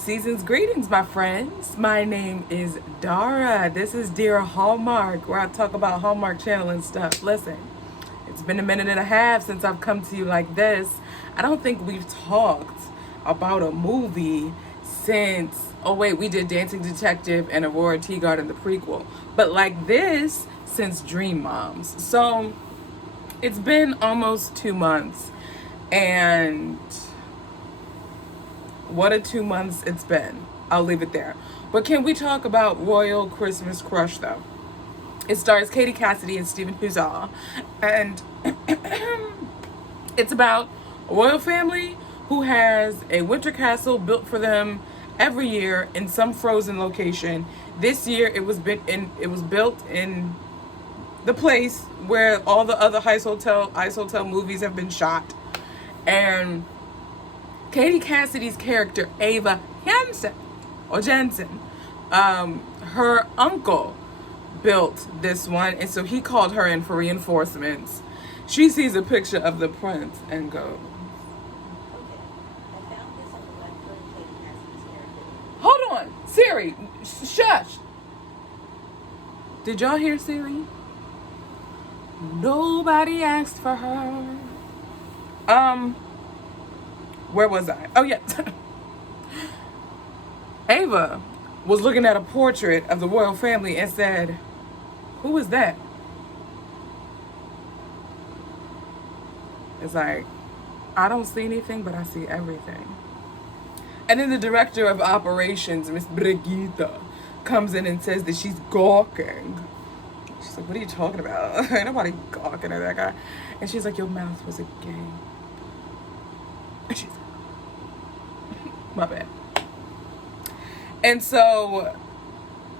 Season's greetings, my friends. My name is Dara. This is Dear Hallmark, where I talk about Hallmark Channel and stuff. Listen, it's been a minute and a half since I've come to you like this. I don't think we've talked about a movie since, oh wait, we did Dancing Detective and Aurora Teagarden, the prequel. But like this, since Dream Moms. So it's been almost 2 months, and what a 2 months it's been. I'll leave it there. But can we talk about Royal Christmas Crush, though? It stars Katie Cassidy and Stephen Huszar. And it's about a royal family who has a winter castle built for them every year in some frozen location. This year it was built in the place where all the other ice hotel movies have been shot. And Katie Cassidy's character, Ava Jensen, her uncle built this one, and so he called her in for reinforcements. She sees a picture of the prince and goes, "Hold on, Siri, shush." Did y'all hear Siri? Nobody asked for her. Where was I? Oh, yeah. Ava was looking at a portrait of the royal family and said, "Who is that?" It's like, I don't see anything, but I see everything. And then the director of operations, Miss Brigitte, comes in and says that she's gawking. She's like, "What are you talking about? Ain't nobody gawking at that guy." And she's like, "Your mouth was agape." And she's like, my bad. And so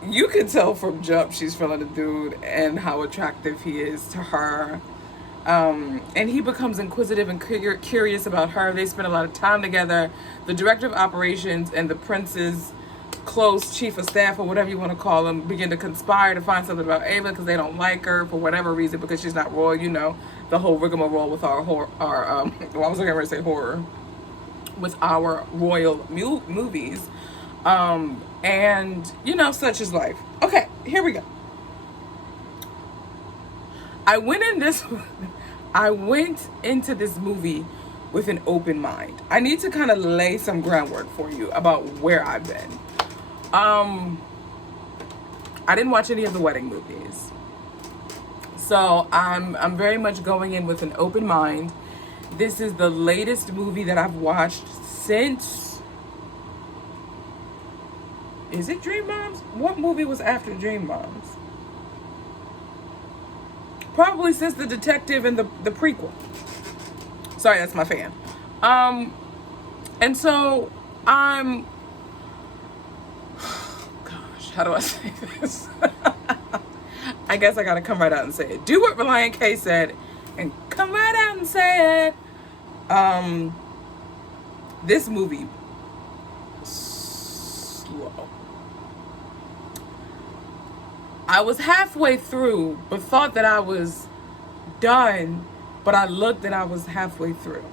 you can tell from jump she's feeling the dude and how attractive he is to her. And he becomes inquisitive and curious about her. They spend a lot of time together. The director of operations and the prince's close chief of staff, or whatever you want to call him, begin to conspire to find something about Ava because they don't like her for whatever reason, because she's not royal. You know, the whole rigmarole with our well, I was going to say horror, with our royal movies. And, you know, such is life. Okay, here we go. I went into this movie with an open mind. I need to kind of lay some groundwork for you about where I've been. I didn't watch any of the wedding movies. So I'm very much going in with an open mind. This is the latest movie that I've watched since... Is it Dream Moms? What movie was after Dream Moms? Probably since The Detective and the prequel. Sorry, that's my fan. And so I'm... Gosh, how do I say this? I guess I gotta come right out and say it. Do what Reliant K said and come right out and say it. This movie, slow. I was halfway through, but thought that I was done, but I looked and I was halfway through.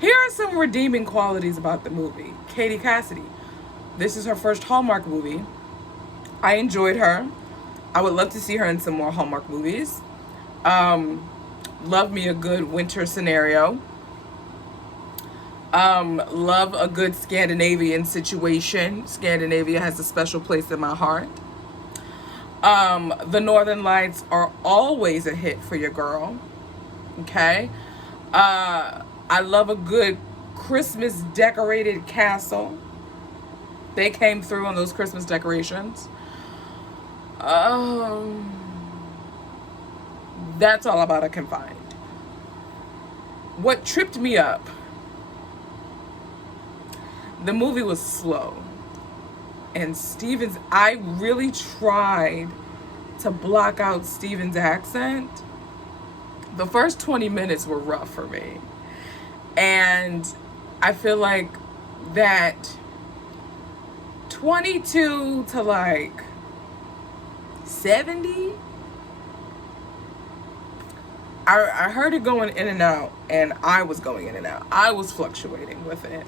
Here are some redeeming qualities about the movie. Katie Cassidy. This is her first Hallmark movie. I enjoyed her. I would love to see her in some more Hallmark movies. Love me a good winter scenario. Love a good Scandinavian situation. Scandinavia has a special place in my heart. The Northern Lights are always a hit for your girl. Okay? I love a good Christmas decorated castle. They came through on those Christmas decorations. That's all about I can find. What tripped me up, the movie was slow. And I really tried to block out Steven's accent. The first 20 minutes were rough for me. And I feel like that 22 to like 70, I heard it going in and out, and I was going in and out. I was fluctuating with it.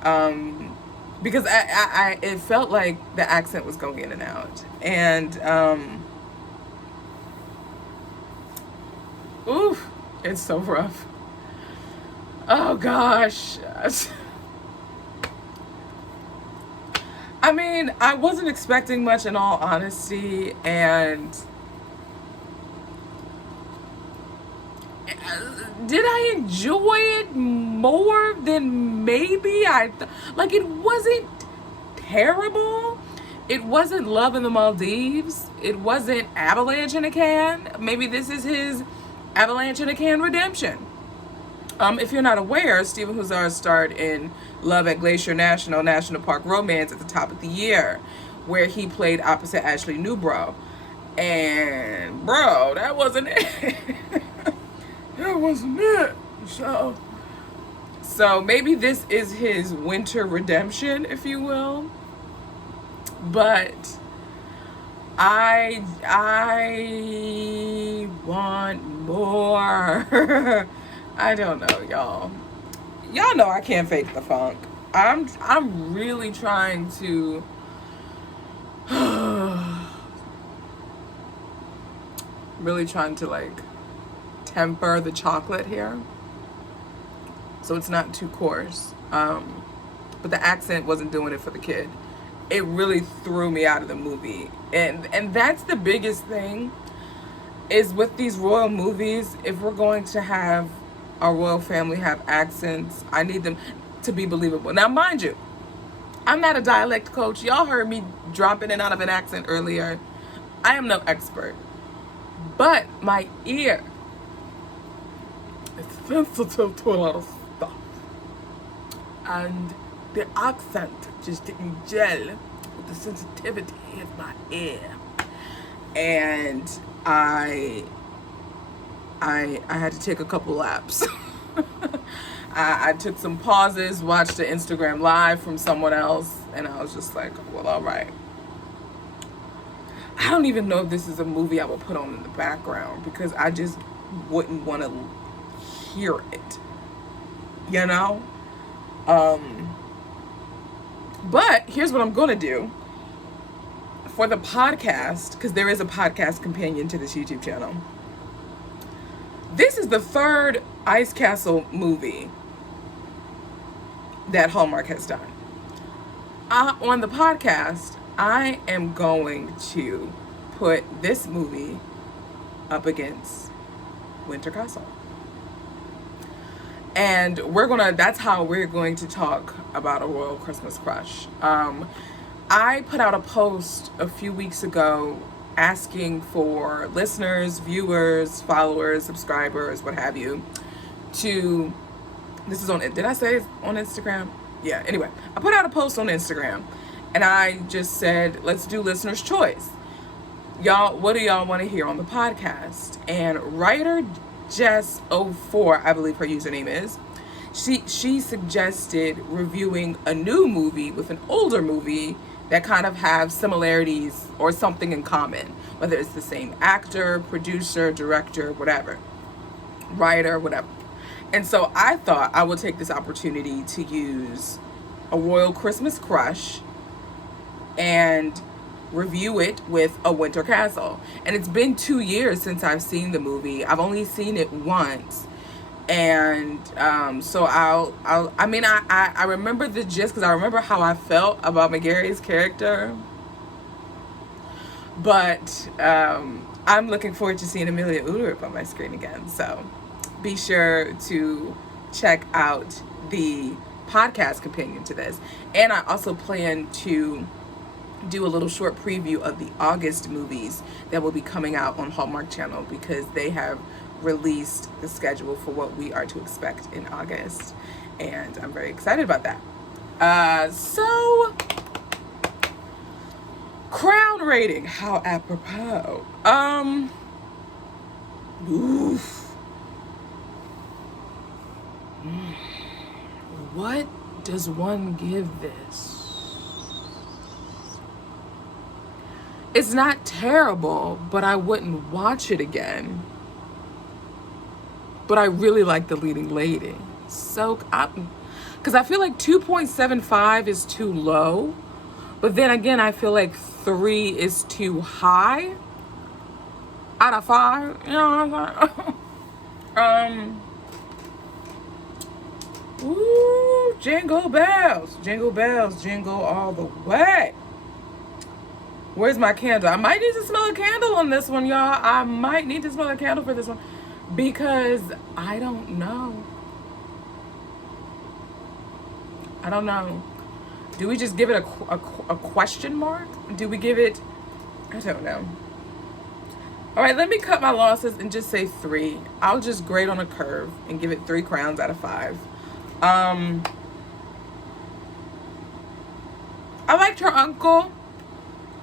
Because it felt like the accent was going in and out. And, oof, it's so rough. Oh gosh. I mean, I wasn't expecting much in all honesty, and did I enjoy it more than maybe like it wasn't terrible. It wasn't Love in the Maldives. It wasn't Avalanche in a Can. Maybe this is his Avalanche in a Can redemption. If you're not aware, Stephen Huszar starred in Love at Glacier National Park Romance at the top of the year, where he played opposite Ashley Newbrow. And bro, that wasn't it. That wasn't it. So maybe this is his winter redemption, if you will. But I want more. I don't know, y'all. Y'all know I can't fake the funk. I'm really trying to really trying to like temper the chocolate here, so it's not too coarse. But the accent wasn't doing it for the kid. It really threw me out of the movie, and that's the biggest thing. Is with these royal movies, if we're going to have our royal family have accents, I need them to be believable. Now, mind you, I'm not a dialect coach. Y'all heard me drop in and out of an accent earlier. I am no expert. But my ear is sensitive to a lot of stuff. And the accent just didn't gel with the sensitivity of my ear. And I had to take a couple laps. I took some pauses, watched an Instagram live from someone else, and I was just like, well, all right. I don't even know if this is a movie I would put on in the background, because I just wouldn't want to hear it, you know? But here's what I'm going to do. For the podcast, because there is a podcast companion to this YouTube channel, this is the third Ice Castle movie that Hallmark has done. On the podcast, I am going to put this movie up against Winter Castle. And that's how we're going to talk about A Royal Christmas Crush. I put out a post a few weeks ago asking for listeners, viewers, followers, subscribers, what have you, did I say it's on Instagram? Yeah, anyway, I put out a post on Instagram, and I just said, let's do listener's choice. Y'all, what do y'all want to hear on the podcast? And writer Jess04, I believe her username is, she suggested reviewing a new movie with an older movie that kind of have similarities or something in common, whether it's the same actor, producer, director, whatever, writer, whatever. And so I thought I would take this opportunity to use A Royal Christmas Crush and review it with A Winter Castle. And it's been 2 years since I've seen the movie. I've only seen it once. And so I remember the gist, because I remember how I felt about McGarry's character. But I'm looking forward to seeing Amelia Ulrich on my screen again. So be sure to check out the podcast companion to this. And I also plan to do a little short preview of the August movies that will be coming out on Hallmark Channel, because they have released the schedule for what we are to expect in August, and I'm very excited about that. So Crown rating, how apropos. What does one give this? It's not terrible, but I wouldn't watch it again. But I really like the leading lady. So Because I feel like 2.75 is too low. But then again, I feel like 3 is too high out of 5. You know what I'm saying? Ooh, jingle bells. Jingle bells, jingle all the way. Where's my candle? I might need to smell a candle on this one, y'all. I might need to smell a candle for this one. Because I don't know. I don't know. Do we just give it a question mark? Do we give it... I don't know. All right, let me cut my losses and just say 3. I'll just grade on a curve and give it 3 crowns out of 5. I liked her uncle.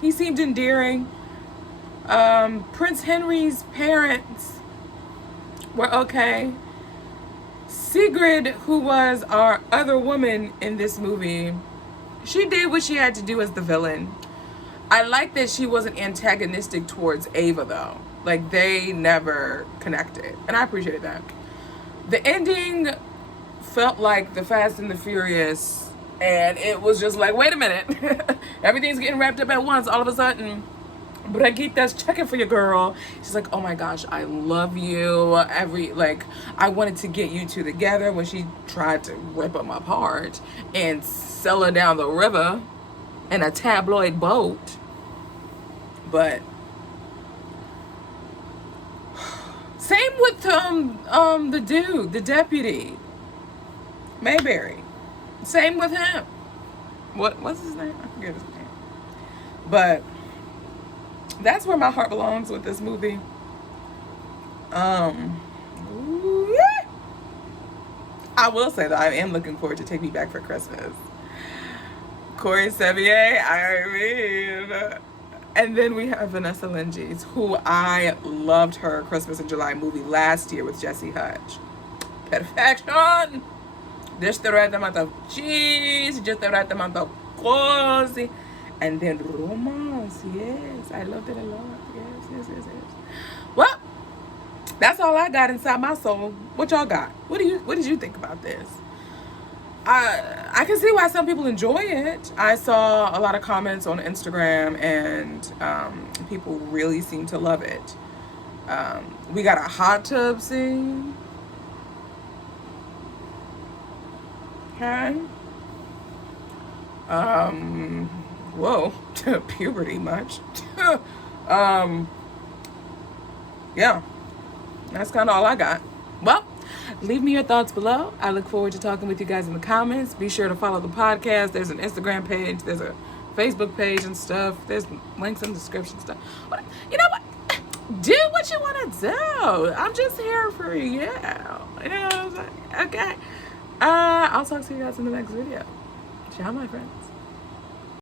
He seemed endearing. Prince Henry's parents were okay. Sigrid, who was our other woman in this movie, she did what she had to do as the villain. I like that she wasn't antagonistic towards Ava, though. Like, they never connected. And I appreciated that. The ending felt like the Fast and the Furious. And it was just like, wait a minute. Everything's getting wrapped up at once all of a sudden. Brigitta's checking for your girl. She's like, oh my gosh, I love you. I wanted to get you two together when she tried to rip them apart and sell her down the river in a tabloid boat. But same with the dude, the deputy, Mayberry. Same with him. What's his name? I forget his name. But that's where my heart belongs with this movie. Ooh, yeah. I will say that I am looking forward to Take Me Back for Christmas. Corey Sevier, I mean. And then we have Vanessa Lenges, who I loved her Christmas in July movie last year with Jesse Hutch. Perfection! Just the right amount of cheese, just the right amount of cozy. And then romance, yes. I loved it a lot. Yes. Well, that's all I got inside my soul. What y'all got? What did you think about this? I can see why some people enjoy it. I saw a lot of comments on Instagram, and people really seem to love it. We got a hot tub scene. Okay. Whoa, puberty much. Yeah, that's kind of all I got. Well, leave me your thoughts below. I look forward to talking with you guys in the comments. Be sure to follow the podcast. There's an Instagram page. There's a Facebook page and stuff. There's links in the description stuff. But you know what? Do what you want to do. I'm just here for you. You know what I'm saying? Okay. I'll talk to you guys in the next video. Ciao, my friends.